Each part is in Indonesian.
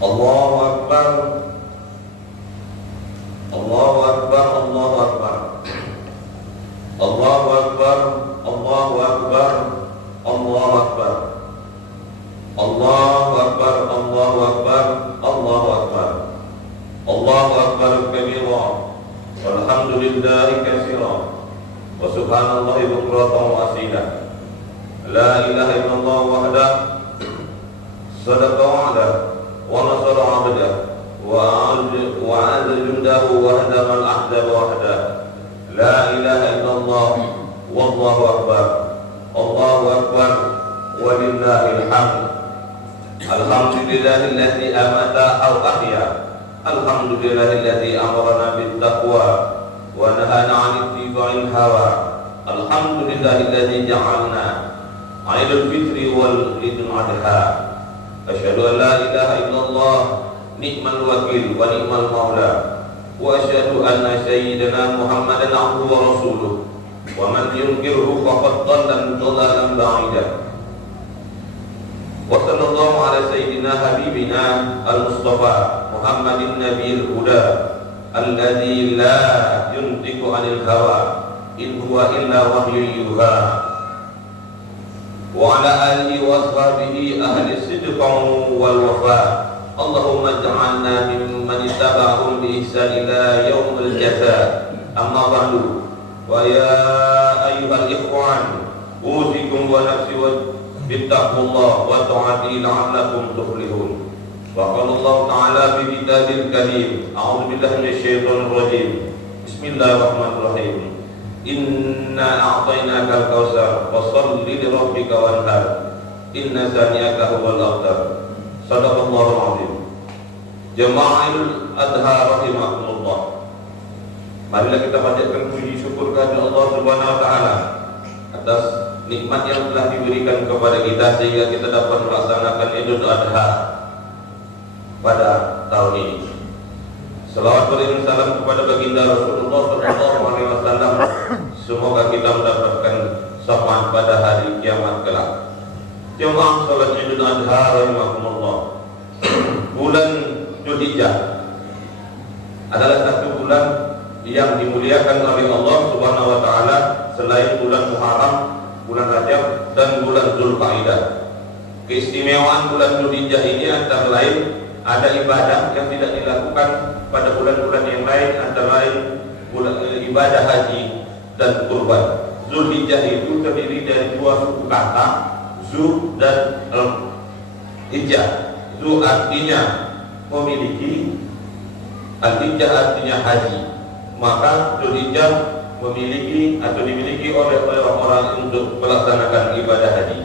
Allahu Akbar, Allahu Akbar, Allahu Akbar, Allahu Akbar, Allahu Akbar, Allahu Akbar, Allahu Akbar, Allahu Akbar, Allahu Akbar, Allahu Akbar kabira, walhamdulillahi katsira, wa subhanallahi bukratan wa asila. La ilaha illallah wahdah, sadaqa wa'dah, wa nasara 'abdah, wa 'adha jundahu wa hadama al-ahzaba wahdah. La ilaha illallah wallahu akbar, Allahu akbar, walillahil hamd. Alhamdulillahilladzi amata aw ahya, alhamdulillahilladzi amarna bit taqwa wa nahana 'anil ittiba'il hawa, alhamdulillahilladzi ja'alna Aidul Fitri wal Idul Adha. Asyhadu an la ilaha illallah ni'mal wakil wa ni'mal maula, wa asyhadu anna sayyidina Muhammadan abduhu wa rasuluh, wa man yunkirhu faqad dhalla dhalalan ba'ida. Wa sallallahu ala sayyidina habibina al-Mustafa Muhammadin nabiyil huda, alladzi la yuntiqu 'anil hawa in huwa illa wahyun yuha. Wa ala alihi wa ashabihi ahli sidqi wal wafa. Allahumma ij'alna mimman ittaba'ahum bi ihsan ila yaumil jazaa. Amma ba'du. Wa ya ayyuhal ikhwan, usikum wa nafsi wa bittaqullah wa ta'ati la'allakum tuflihun. Wa qala Allah ta'ala fi kitabil karim, a'udzu billahi minasy syaithanir rajim. Bismillahirrahmanirrahim. Inna a'tainakal kautsar fasholli li rabbika wanhar, inna saniyaka huwal abtar. Shadaqallahul azim. Jama'il adha rahimakumullah. Marilah kita panjatkan puji syukur kepada Allah Subhanahu wa taala atas nikmat yang telah diberikan kepada kita sehingga kita dapat melaksanakan Idul Adha pada tahun ini. Salawat beriring salam kepada baginda Rasulullah SAW. Semoga kita mendapatkan syafaat pada hari kiamat kelak. Jemaah salat Idul Adha rahimakumullah. Bulan Dzulhijjah adalah satu bulan yang dimuliakan oleh Allah Subhanahu wa taala selain bulan Muharram, bulan Rajab dan bulan Dzulqa'dah. Keistimewaan bulan Dzulhijjah ini antara lain ada ibadah yang tidak dilakukan pada bulan-bulan yang lain, antara lain ibadah haji dan kurban. Dzulhijjah itu terdiri dari dua suku kata, Zu dan Hijjah. Zu artinya memiliki, Al-Hijjah artinya haji. Maka Dzulhijjah memiliki atau dimiliki oleh orang-orang untuk melaksanakan ibadah haji.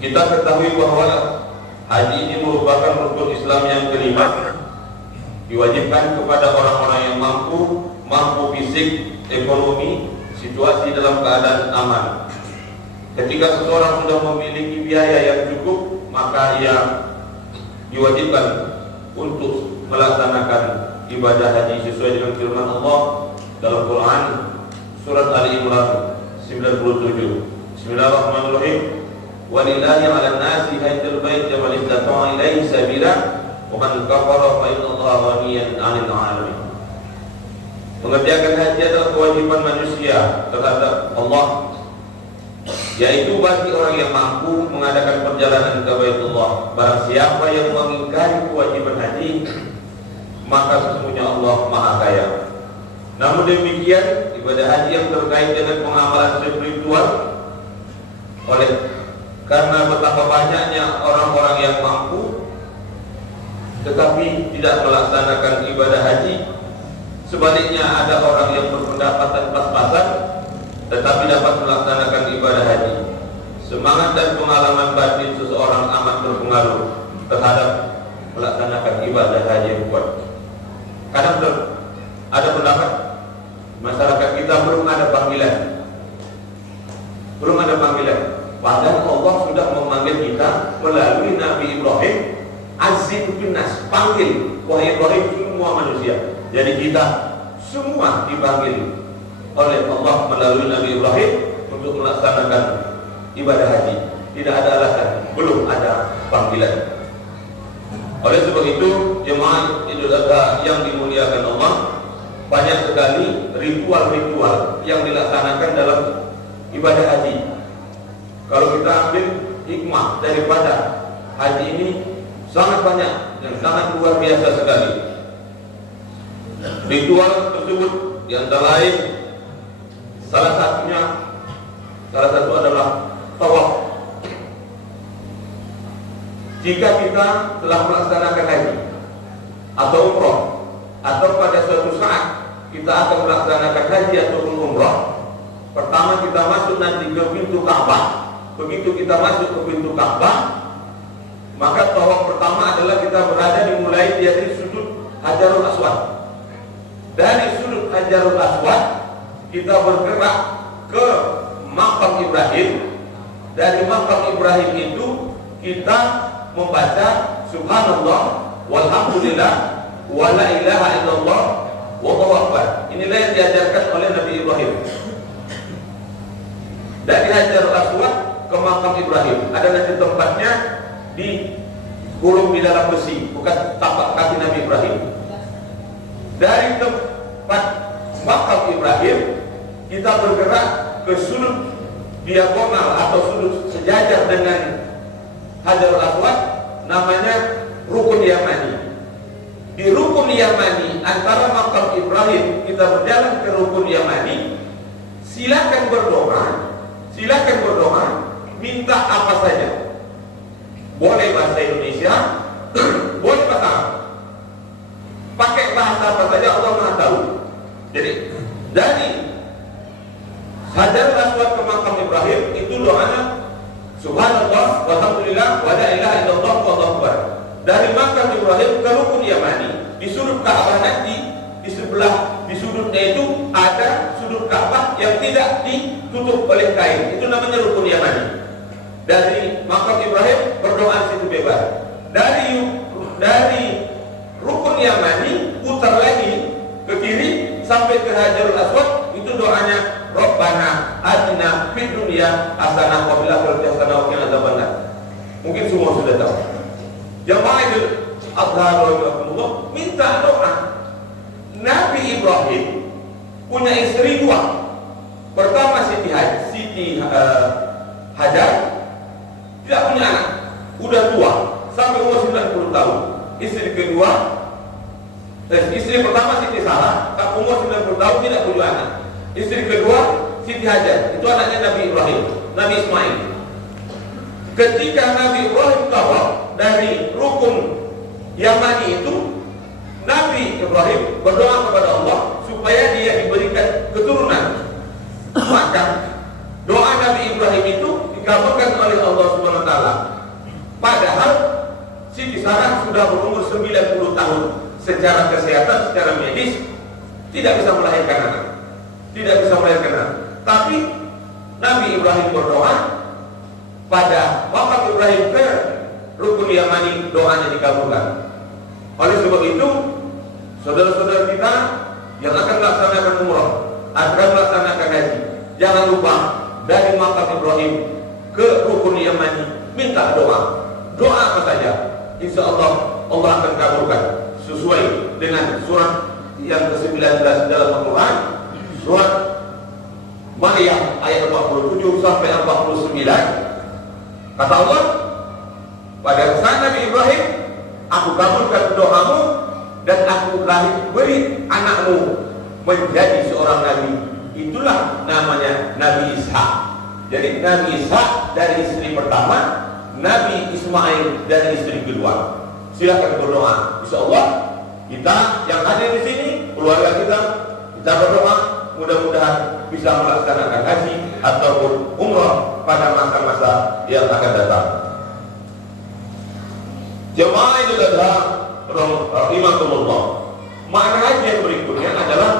Kita ketahui bahwa haji ini merupakan rukun Islam yang kelima, diwajibkan kepada orang-orang yang mampu fisik, ekonomi, situasi dalam keadaan aman. Ketika seseorang sudah memiliki biaya yang cukup, maka ia diwajibkan untuk melaksanakan ibadah haji sesuai dengan firman Allah dalam Quran surat Ali Imran 97. Bismillahirrahmanirrahim. Walillahi 'alan nasi hajjul baiti man istata'a ilaihi sabila wa man kafara fa innallaha ghaniyyun 'anil 'alamin. Mengerjakan haji adalah kewajiban manusia terhadap Allah, yaitu bagi orang yang mampu mengadakan perjalanan ke Baitullah. Barang siapa yang mengingkari kewajiban haji, maka sesungguhnya Allah Maha Kaya. Namun demikian, ibadah haji yang terkait dengan pengamalan spiritual, karena betapa banyaknya orang-orang yang mampu tetapi tidak melaksanakan ibadah haji, sebaliknya ada orang yang berpendapatan pas-pasan tetapi dapat melaksanakan ibadah haji. Semangat dan pengalaman batin seseorang amat berpengaruh terhadap melaksanakan ibadah haji yang kuat. Kadang ada pendapat masyarakat kita belum ada panggilan. Padahal Allah sudah memanggil kita melalui Nabi Ibrahim, azim binnas, panggil wahai Ibrahim semua manusia. Jadi kita semua dipanggil oleh Allah melalui Nabi Ibrahim untuk melaksanakan ibadah haji. Tidak ada alasan, belum ada panggilan. Oleh sebab itu, jemaah Idul Adha yang dimuliakan Allah, banyak sekali ritual-ritual yang dilaksanakan dalam ibadah haji. Kalau kita ambil hikmah daripada haji ini sangat banyak dan sangat luar biasa sekali. Ritual tersebut di antara lain salah satu adalah tawaf. Jika kita telah melaksanakan haji atau umrah, atau pada suatu saat kita akan melaksanakan haji ataupun umrah, pertama kita masuk nanti ke pintu Ka'bah. Begitu kita masuk ke pintu Ka'bah, maka tawaf pertama adalah kita berada dimulai dari sudut Hajarul Aswad. Dari sudut Hajarul Aswad kita bergerak ke Maqam Ibrahim. Dari Maqam Ibrahim itu kita membaca Subhanallah walhamdulillah wa la ilaha illallah wallahu akbar. Inilah yang diajarkan oleh Nabi Ibrahim. Dari Hajarul Aswad ke Maqam Ibrahim, ada nanti tempatnya dikurung di dalam besi, bukan tapak kaki Nabi Ibrahim. Dari tempat Maqam Ibrahim kita bergerak ke sudut diagonal atau sudut sejajar dengan Hajarul Aswad, namanya Rukun Yamani. Di Rukun Yamani, antara Maqam Ibrahim kita berjalan ke Rukun Yamani, silakan berdoa, minta apa saja. Boleh bahasa Indonesia, boleh bahasa Arab. Pakai bahasa apa saja, Allah Maha tahu. Jadi dari Hajarul Aswad ke Maqam Ibrahim itu doanya Subhanallah walhamdulillah wa la ilaha illallah wallahu akbar. Dari Maqam Ibrahim ke Rukun Yamani, di sudut Ka'bah nanti, di sudutnya itu ada sudut Ka'bah yang tidak ditutup oleh kain. Itu namanya Rukun Yamani. Dari Maqam Ibrahim berdoa situ bebas. Dari Rukun Yamani putar lagi ke kiri sampai ke Hajarul Aswad, itu doanya Rabbana atina fid dunya hasanah wa fil akhirati hasanah wa qina adzabannar. Mungkin semua sudah tahu. Jamaah Idul Adha rahimahumullah minta doa. Nabi Ibrahim punya istri dua. Pertama Siti Hajar tidak punya anak, udah tua sampai umur 90 tahun. Istri kedua, istri pertama Siti Sarah, umur 90 tahun tidak punya anak. Istri kedua Siti Hajar, itu anaknya Nabi Ibrahim, Nabi Ismail. Ketika Nabi Ibrahim tawaf dari Rukun Yamani itu, Nabi Ibrahim berdoa kepada Allah supaya dia diberikan keturunan. Maka doa Nabi Ibrahim itu dikabulkan oleh Allah Subhanahu wa taala. Padahal Siti Sarah sudah berumur 90 tahun, secara kesehatan, secara medis tidak bisa melahirkan anak. Tapi Nabi Ibrahim berdoa pada Maqam Ibrahim ke Rukun Yamani, doanya dikabulkan. Oleh sebab itu, saudara-saudara kita yang akan melaksanakan umrah, akan melaksanakan haji, jangan lupa dari Maqam Ibrahim ke Rukun Yamani minta doa. Doa apa saja, insya Allah Allah akan kabulkan sesuai dengan surat yang ke-19 dalam Al-Quran, surat Maryam ayat 47 sampai 49. Kata Allah, pada saat Nabi Ibrahim, aku kabulkan doamu dan aku beri anakmu menjadi seorang nabi. Itulah namanya Nabi Ishak. Jadi Nabi Ishak dari istri pertama, Nabi Ismail dari istri kedua. Silakan berdoa. Insya Allah kita yang hadir di sini, keluarga kita berdoa mudah-mudahan bisa melaksanakan haji ataupun umrah pada masa-masa yang akan datang. Jemaah Idul Adha rahimahumullah. Makna haji yang berikutnya adalah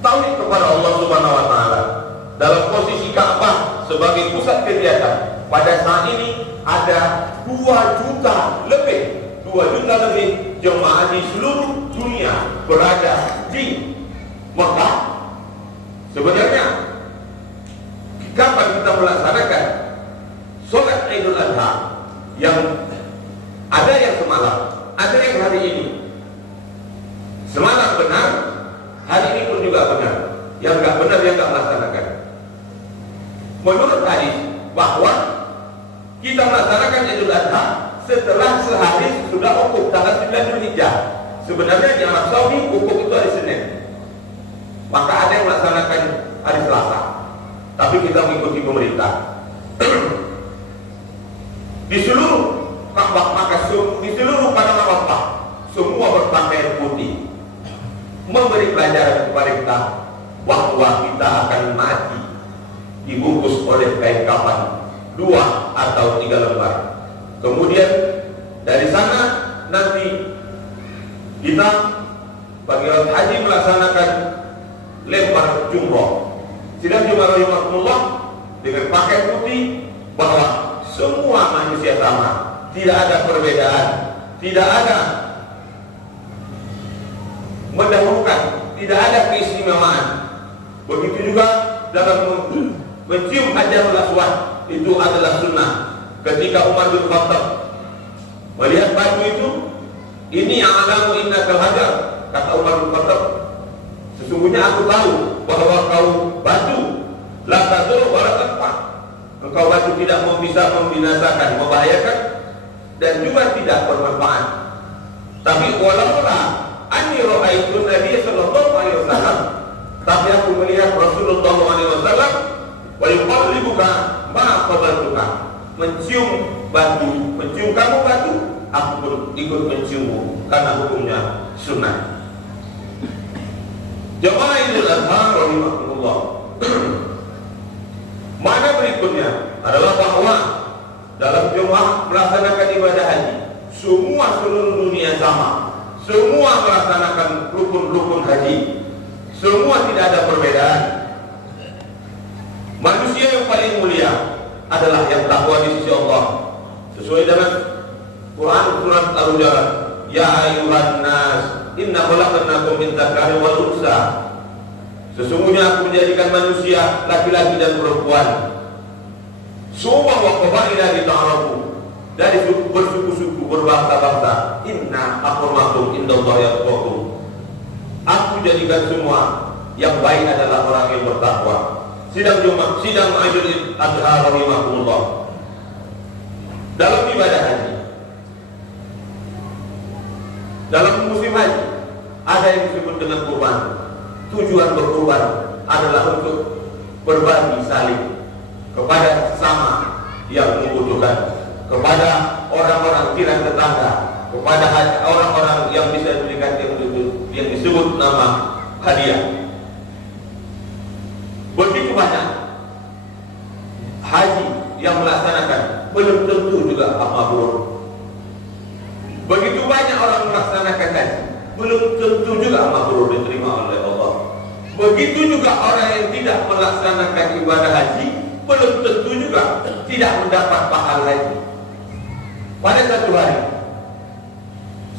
tauhid kepada Allah Subhanahu wa taala. Dalam posisi Ka'bah sebagai pusat kegiatan, pada saat ini ada 2 juta lebih jemaah di seluruh dunia berada di Mekah. Sebenarnya kapan kita melaksanakan sholat Idul Adha yang Semalam benar, hari ini pun juga benar. Yang nggak benar yang nggak melaksanakan. Menurut hadis bahwa kita melaksanakan Idul Adha setelah sehari sudah wukuf tanggal 9 Dzulhijjah. Sebenarnya di Arab Saudi wukuf itu hari Senin. Maka ada yang melaksanakan hari Selasa. Tapi kita mengikuti pemerintah. Di seluruh Ka'bah, maka di seluruh padang Arafah semua berpakaian putih, memberi pelajaran kepada kita bahwa kita akan mati dibungkus oleh kain kafan 2 atau 3 lembar. Kemudian dari sana nanti kita bagi orang haji melaksanakan lempar jumroh. Sidang jumroh rahimahullah dengan pakaian putih, bahwa semua manusia sama, tidak ada perbedaan, tidak ada mendahulukan, tidak ada keistimewaan. Begitu juga dalam mencium hajarul aswad, itu adalah sunnah. Ketika Umar bin Khattab melihat batu itu, ini yang alamu innakal hajar, kata Umar bin Khattab, sesungguhnya aku tahu bahwa kau batu, la tadur wa la tanfa. Engkau batu tidak bisa membinasakan, membahayakan, dan juga tidak bermanfaat. Tapi walaupun anni ra'aitu Nabi sallallahu alaihi wasallam, tapi aku melihat Rasulullah sallallahu alaihi wasallam wa yuqallibuka ma qabaltuka, mencium batu, mencium kamu batu, aku pun ikut menciummu karena hukumnya sunnah. Jamaah Idul Adha rahimahullah. Mana berikutnya adalah bahwa dalam jemaah melaksanakan ibadah haji, semua seluruh dunia sama, semua melaksanakan rukun-rukun haji, semua tidak ada perbedaan. Manusia yang paling mulia adalah yang takwa di sisi Allah, sesuai dengan Quran surat Al-Hujurat, ya ayyuhan nas inna khalaqnakum min dzakarin wal unsa. Sesungguhnya aku menjadikan manusia laki-laki dan perempuan. Semua wa qabaila lita'arafu, dari suku bersuku-suku, berbangsa-bangsa. Inna akramakum indallahi atqakum. Aku jadikan semua yang baik adalah orang yang bertakwa. Sidang Idul Adha rahimahullah. Dalam ibadah haji, dalam musim haji, ada yang disebut dengan kurban. Tujuan berkurban adalah untuk berbagi saling kepada sesama yang membutuhkan, kepada orang-orang jiran tetangga, kepada orang-orang yang bisa diberikan yang disebut nama hadiah. Begitu banyak haji yang melaksanakan, belum tentu juga mabrur. Begitu banyak orang melaksanakan haji, belum tentu juga mabrur diterima oleh Allah. Begitu juga orang yang tidak melaksanakan ibadah haji, belum tentu juga tidak mendapat pahala haji. Pada satu hari,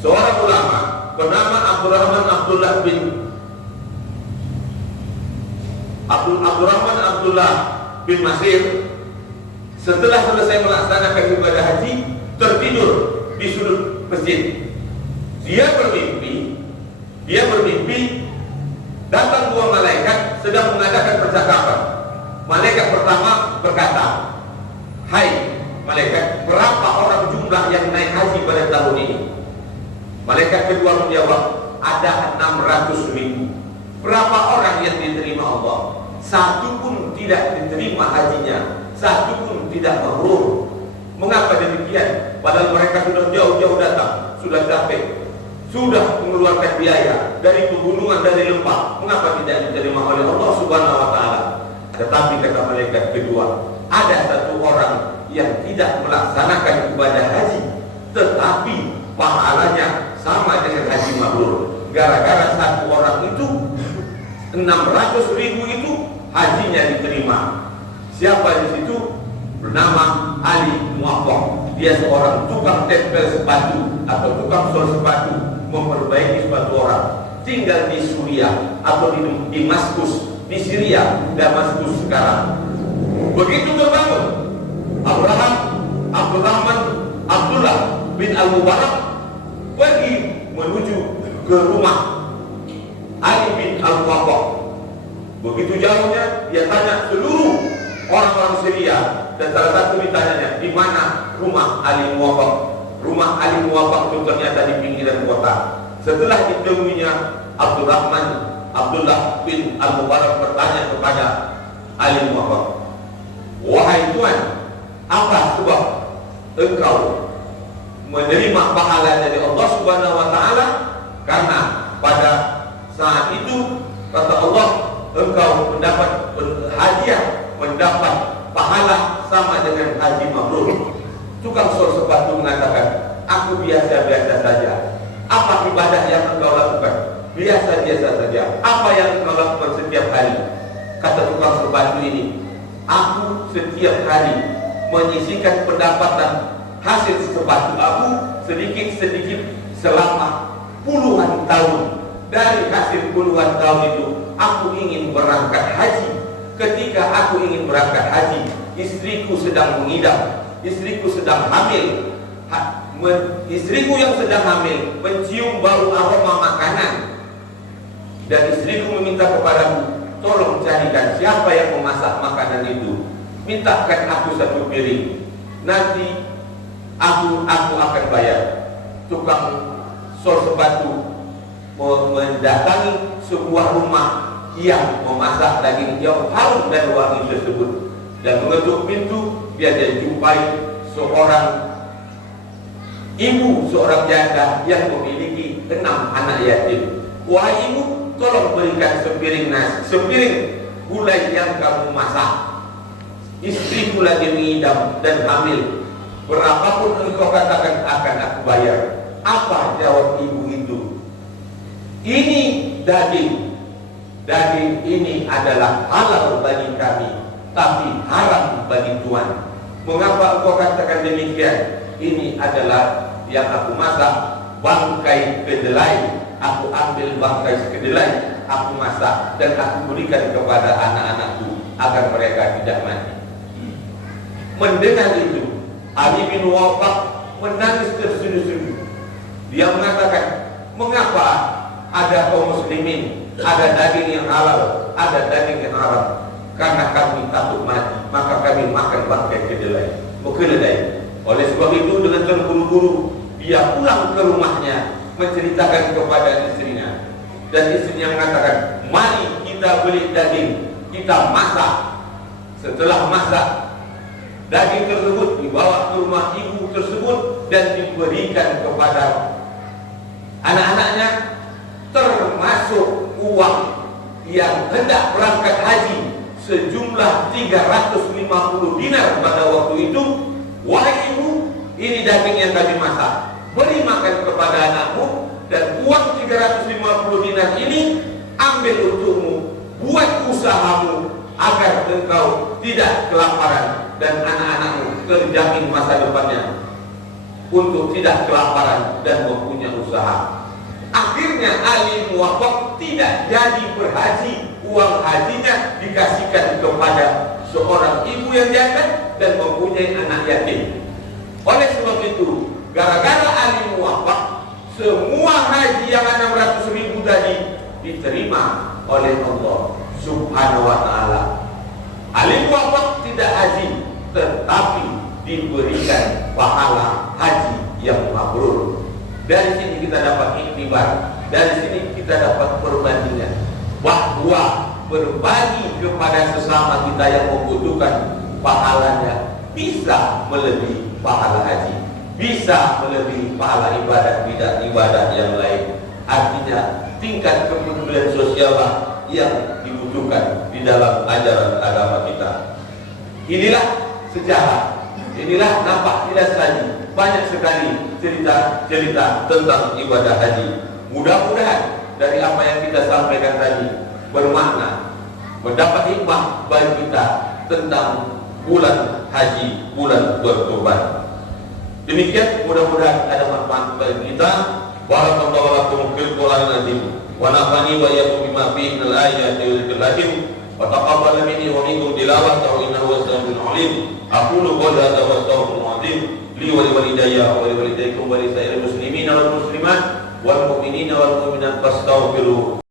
seorang ulama bernama Abdurrahman Abdullah bin Masir, setelah selesai melaksanakan ibadah haji, tertidur di sudut masjid. Dia bermimpi datang dua malaikat sedang mengadakan percakapan. Malaikat pertama berkata, "Hai malaikat, berapa orang jumlah yang naik haji pada tahun ini?" Malaikat kedua menjawab, "Ada 600.000. Berapa orang yang diterima Allah? Satu pun tidak diterima hajinya, satu pun tidak mabrur." Mengapa demikian? Padahal mereka sudah jauh-jauh datang, sudah capek, sudah mengeluarkan biaya dari pegunungan, dari lembah. Mengapa tidak diterima oleh Allah Subhanahu wa Ta'ala? Tetapi kata malaikat kedua, ada satu orang yang tidak melaksanakan ibadah haji, tetapi pahalanya sama dengan haji mabrur. Gara-gara satu orang itu, 600.000 itu hajinya diterima. Siapa di situ? Bernama Ali Muwaffaq. Dia seorang tukang tempel sepatu atau tukang sol sepatu, memperbaiki sepatu orang. Tinggal di Suriah atau di Damaskus, di Syria, Damaskus sekarang. Begitu terbangun, Abdullah bin Al-Mubarak pergi menuju ke rumah Begitu jauhnya dia tanya seluruh orang-orang Syria, dan salah satu ditanyanya, di mana rumah Ali Muwaffaq? Rumah Ali Muwaffaq itu ternyata di pinggiran kota. Setelah ditemuinya, Abdullah bin Al-Mubarak bertanya kepada Ali Muwaffaq, wahai Tuan, apa sebab engkau menerima pahala dari Allah Subhanahu wa Ta'ala? Karena pada saat itu kata Allah, engkau mendapat hadiah, mendapat pahala sama dengan haji mabrur. Tukang sol sepatu mengatakan, aku biasa-biasa saja. Apa ibadah yang engkau lakukan? Biasa-biasa saja. Apa yang engkau lakukan setiap hari? Kata tukang sepatu ini, aku setiap hari menyisihkan pendapatan hasil sepatu aku sedikit-sedikit selama puluhan tahun. Dari hasil puluhan tahun itu, aku ingin berangkat haji. Ketika aku ingin berangkat haji, istriku sedang mengidam, istriku sedang hamil. Istriku yang sedang hamil mencium bau aroma makanan, dan istriku meminta kepadaku, tolong carikan siapa yang memasak makanan itu. Mintakan aku satu piring, nanti aku akan bayar. Tukang sol sepatu mendatangi sebuah rumah yang memasak daging yang harum dan wangi tersebut, dan mengetuk pintu. Dia jumpai seorang ibu, seorang janda yang memiliki 6 anak yatim. Wahai ibu, tolong berikan sepiring nasi, sepiring gulai yang kamu masak. Istriku lagi mengidam dan hamil. Berapapun engkau katakan akan aku bayar. Apa jawab ibu itu? Ini daging ini adalah halal bagi kami, tapi haram bagi Tuhan. Mengapa engkau katakan demikian? Ini adalah yang aku masak, bangkai kedelai. Aku ambil bangkai kedelai, aku masak, dan aku berikan kepada anak-anakku agar mereka tidak mati. Mendengar itu, Ali bin Muwaffaq menangis terseduh-seduh. Dia mengatakan, mengapa ada kaum muslimin, ada daging yang halal, ada daging yang haram? Karena kami takut mati, maka kami makan bangkai kedelai. Oleh sebab itu, dengan terburu-buru dia pulang ke rumahnya, menceritakan kepada istrinya, dan istrinya mengatakan, mari kita beli daging, kita masak. Setelah masak, daging tersebut dibawa ke rumah ibu tersebut dan diberikan kepada anak-anaknya, termasuk uang yang hendak berangkat haji sejumlah 350 dinar pada waktu itu. Wahai ibu, ini daging yang kami masak, beri makan kepada anakmu, dan uang 350 dinar ini ambil untukmu, buat usahamu agar engkau tidak kelaparan dan anak-anakmu terjamin masa depannya untuk tidak kelaparan dan mempunyai usaha. Akhirnya Ali Muwaffaq tidak jadi berhaji. Uang hajinya dikasihkan kepada seorang ibu yang janda dan mempunyai anak yatim. Oleh sebab itu, gara-gara Ali Muwaffaq, semua haji yang 600.000 tadi diterima oleh Allah Subhanahu wa Ta'ala. Ali Muwaffaq tidak haji, tetapi diberikan pahala haji yang mabrur. Dari sini kita dapat iktibar, dari sini kita dapat perbandingan bahwa berbagi kepada sesama kita yang membutuhkan pahalanya bisa melebihi pahala haji, bisa melebihi pahala ibadah yang lain. Artinya tingkat kepedulian sosial yang dibutuhkan di dalam ajaran agama kita. Inilah sejarah, inilah nampak tidak saja banyak sekali cerita-cerita tentang ibadah haji. Mudah-mudahan dari apa yang kita sampaikan tadi bermakna, mendapat hikmah bagi kita tentang bulan haji, bulan berkorban. Demikian, mudah-mudahan ada manfaat bagi kita. Barakallahu lakum fil Qur'anil azim wa nafa'ani wa iyyakum bima fihi minal ayati wal dzikril hakim wa taqabbal minni wa minkum tilawatahu innahu was-sami'ul 'alim. Aqulu qawli hadza wa astaghfirullahal azim li wa li walidayya wa li walidaykum wa li sa'iril muslimina wal muslimat wal mu'minina wal mu'minat fastaghfiruhu.